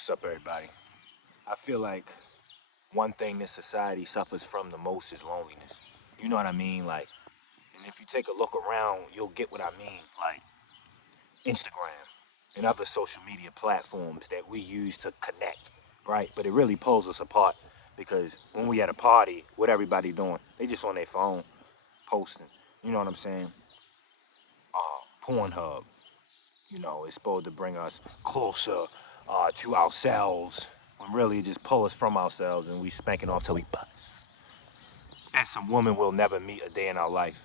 What's up, everybody? I feel like one thing this society suffers from the most is loneliness. You know what I mean? Like, and if you take a look around, you'll get what I mean. Like, Instagram and other social media platforms that we use to connect, right? But it really pulls us apart because when we at a party, what everybody doing? They just on their phone posting. You know what I'm saying? Pornhub. It's supposed to bring us closer to ourselves when really it just pull us from ourselves and we spanking off till we bust. And some woman we'll never meet a day in our life.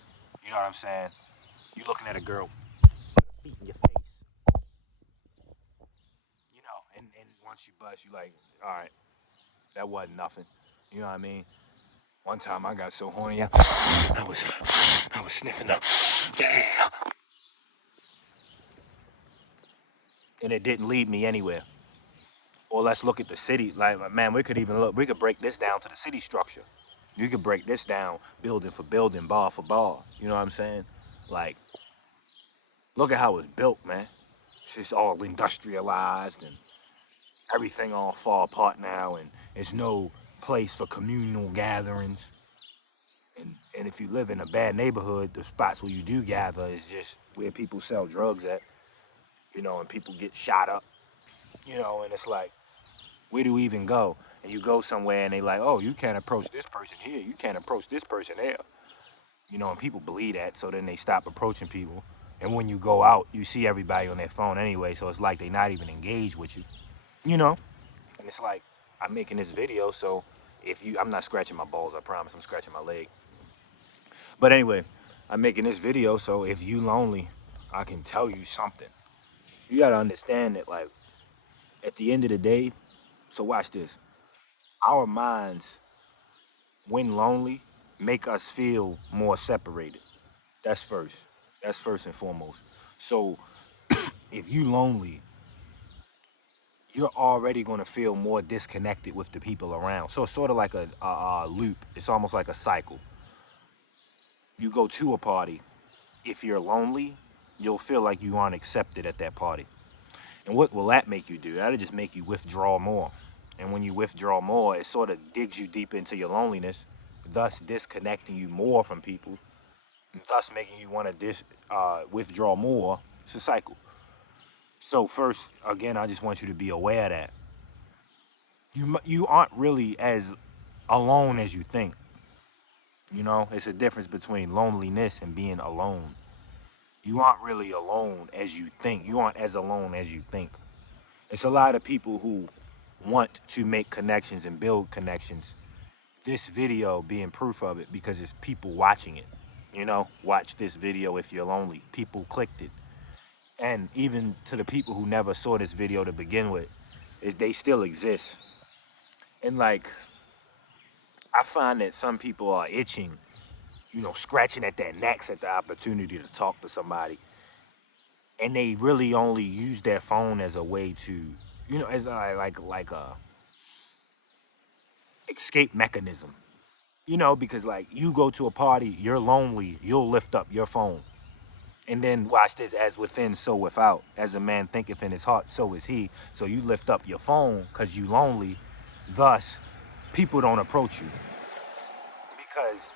You know what I'm saying? You looking at a girl, feet in your face, and once you bust, you like, all right, that wasn't nothing. You know what I mean? One time I got so horny, I was sniffing the, yeah, and it didn't lead me anywhere. Or let's look at the city. Like, man, we could break this down to the city structure. You could break this down building for building, bar for bar. You know what I'm saying? Like, look at how it's built, man. It's just all industrialized and everything all fall apart now, and there's no place for communal gatherings. And if you live in a bad neighborhood, the spots where you do gather is just where people sell drugs at, and people get shot up, and it's like, where do we even go? And you go somewhere and they like, oh, you can't approach this person here. You can't approach this person there. And people believe that, so then they stop approaching people. And when you go out, you see everybody on their phone anyway, so it's like they not even engaged with you, you know? And it's like, I'm making this video, so I'm not scratching my balls, I promise, I'm scratching my leg. But anyway, I'm making this video, so if you lonely, I can tell you something. You gotta understand that, like, at the end of the day, so watch this. Our minds, when lonely, make us feel more separated. That's first. That's first and foremost. So if you lonely, you're already going to feel more disconnected with the people around. So it's sort of like a loop. It's almost like a cycle. You go to a party. If you're lonely, you'll feel like you aren't accepted at that party. And what will that make you do? That'll just make you withdraw more. And when you withdraw more, it sort of digs you deep into your loneliness, thus disconnecting you more from people, thus making you want to withdraw more. It's a cycle. So first, again, I just want you to be aware that you aren't really as alone as you think. It's a difference between loneliness and being alone. You aren't really alone as you think. You aren't as alone as you think. It's a lot of people who want to make connections and build connections. This video being proof of it because it's people watching it. Watch this video if you're lonely. People clicked it. And even to the people who never saw this video to begin with, they still exist. And like, I find that some people are itching, scratching at their necks at the opportunity to talk to somebody. And they really only use their phone as a way to, as like a escape mechanism. Because like you go to a party, you're lonely, you'll lift up your phone. And then watch this, as within, so without. As a man thinketh in his heart, so is he. So you lift up your phone because you lonely. Thus, people don't approach you because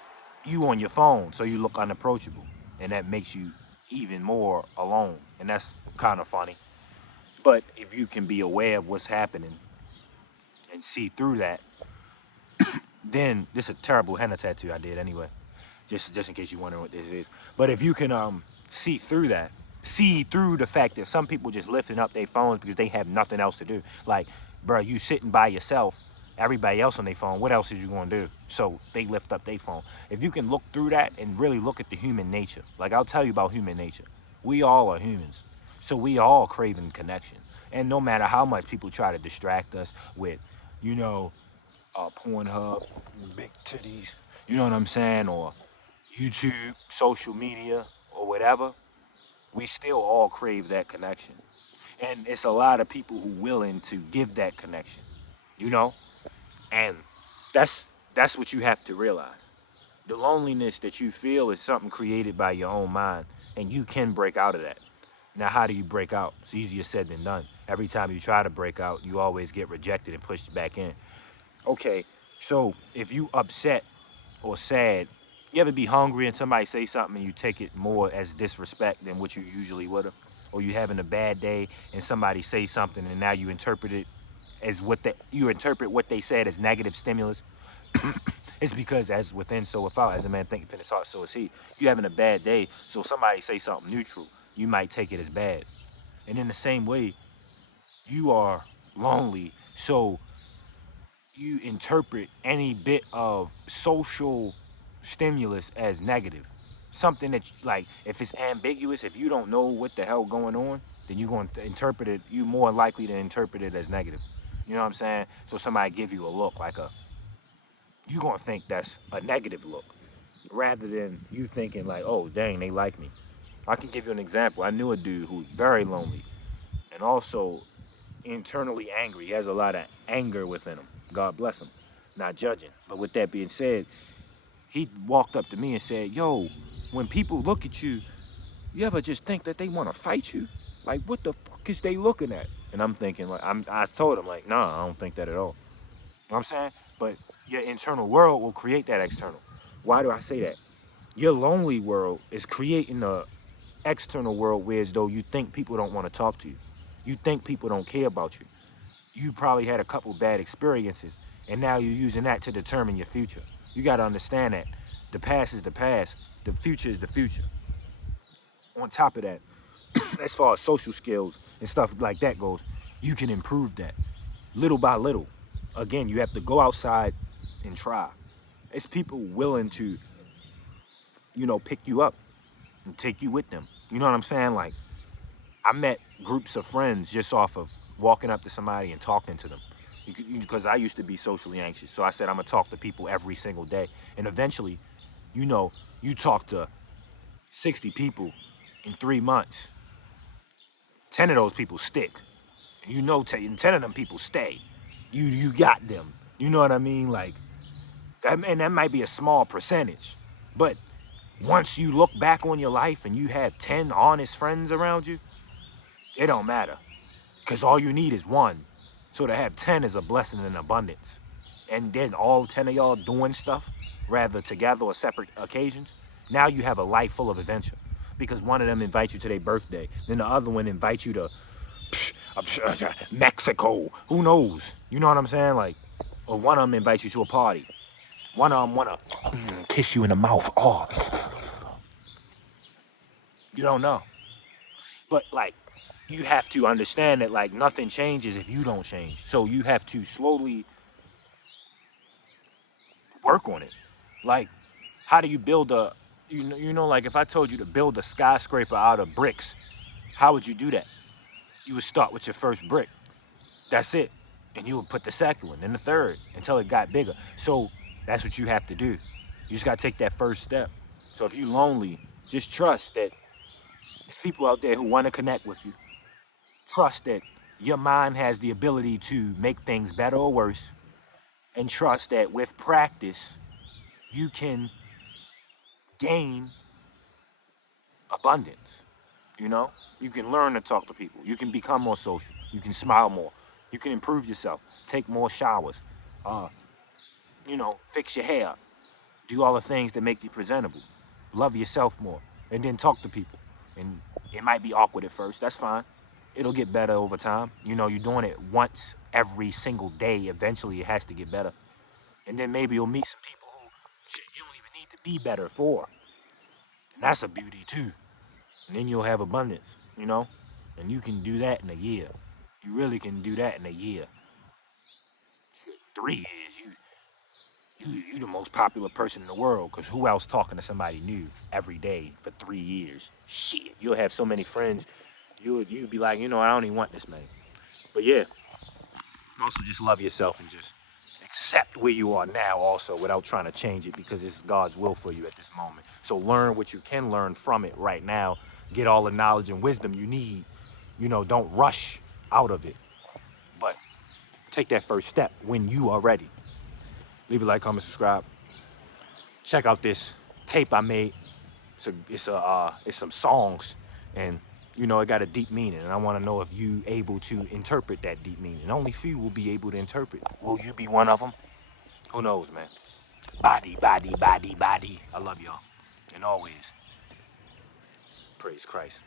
you on your phone, so you look unapproachable. And that makes you even more alone. And that's kind of funny. But if you can be aware of what's happening and see through that, then this is a terrible henna tattoo I did anyway. Just in case you're wondering what this is. But if you can see through that, see through the fact that some people just lifting up their phones because they have nothing else to do. Like, bro, you sitting by yourself, everybody else on their phone, what else is you going to do? So they lift up their phone. If you can look through that and really look at the human nature, like I'll tell you about human nature. We all are humans. So we all craving connection. And no matter how much people try to distract us with, Pornhub, big titties, you know what I'm saying? Or YouTube, social media, or whatever, we still all crave that connection. And it's a lot of people who willing to give that connection, you know? And that's what you have to realize. The loneliness that you feel is something created by your own mind, and you can break out of that. Now, how do you break out? It's easier said than done. Every time you try to break out, you always get rejected and pushed back in. Okay, so if you upset or sad, you ever be hungry and somebody say something and you take it more as disrespect than what you usually would have? Or you having a bad day and somebody say something and now you interpret it as you interpret what they said as negative stimulus? It's because as within, so without, as a man thinketh in his heart, so is he. You having a bad day, so somebody say something neutral, you might take it as bad. And in the same way, you are lonely, so you interpret any bit of social stimulus as negative. Something that, like, if it's ambiguous, if you don't know what the hell going on, then you're going to interpret it, you more likely to interpret it as negative. You know what I'm saying? So somebody give you a look, you're going to think that's a negative look rather than you thinking like, oh, dang, they like me. I can give you an example. I knew a dude who's very lonely and also internally angry. He has a lot of anger within him. God bless him. Not judging. But with that being said, he walked up to me and said, yo, when people look at you, you ever just think that they want to fight you? Like, what the fuck is they looking at? And I'm thinking, like, I told him, like, nah, I don't think that at all. You know what I'm saying? But your internal world will create that external. Why do I say that? Your lonely world is creating a external world where as though you think people don't want to talk to you. You think people don't care about you. You probably had a couple bad experiences and now you're using that to determine your future. You got to understand that the past is the past, the future is the future. On top of that, as far as social skills and stuff like that goes, you can improve that little by little. Again, you have to go outside and try. It's people willing to, pick you up and take you with them. You know what I'm saying? Like, I met groups of friends just off of walking up to somebody and talking to them. Because I used to be socially anxious. So I said, I'm going to talk to people every single day. And eventually, you know, you talk to 60 people in 3 months. 10 of those people stick. And 10 of them people stay. You got them. You know what I mean? Like, and that might be a small percentage. But once you look back on your life and you have 10 honest friends around you, it don't matter. Because all you need is one. So to have 10 is a blessing in abundance. And then all 10 of y'all doing stuff, rather together or separate occasions, now you have a life full of adventure. Because one of them invites you to their birthday, then the other one invites you to Mexico. Who knows? You know what I'm saying? Like, or one of them invites you to a party. One of them want to kiss you in the mouth. Oh, you don't know. But, like, you have to understand that, like, nothing changes if you don't change. So you have to slowly work on it. Like, how do you build like if I told you to build a skyscraper out of bricks, how would you do that? You would start with your first brick. That's it. And you would put the second one, then the third, until it got bigger. So that's what you have to do. You just got to take that first step. So if you're lonely, just trust that there's people out there who want to connect with you. Trust that your mind has the ability to make things better or worse. And trust that with practice, you can gain abundance. You know, you can learn to talk to people. You can become more social. You can smile more. You can improve yourself. Take more showers. Uh, fix your hair. Do all the things that make you presentable. Love yourself more, and then talk to people. And it might be awkward at first. That's fine. It'll get better over time. You're doing it once every single day. Eventually, it has to get better. And then maybe you'll meet some people who shit, you don't even need to be better for. And that's a beauty too. And then you'll have abundance. And you can do that in a year. You really can do that in a year. Shit, 3 years, you the most popular person in the world. Cause who else talking to somebody new every day for 3 years? Shit, you'll have so many friends. You'd be like, I don't even want this man. But yeah, also just love yourself and just accept where you are now also without trying to change it because it's God's will for you at this moment. So learn what you can learn from it right now. Get all the knowledge and wisdom you need. Don't rush out of it. But take that first step when you are ready. Leave a like, comment, subscribe. Check out this tape I made. It's some songs, and You know, it got a deep meaning, and I want to know if you able to interpret that deep meaning. Only few will be able to interpret. Will you be one of them? Who knows, man? Body, body, body, body. I love y'all. And always, praise Christ.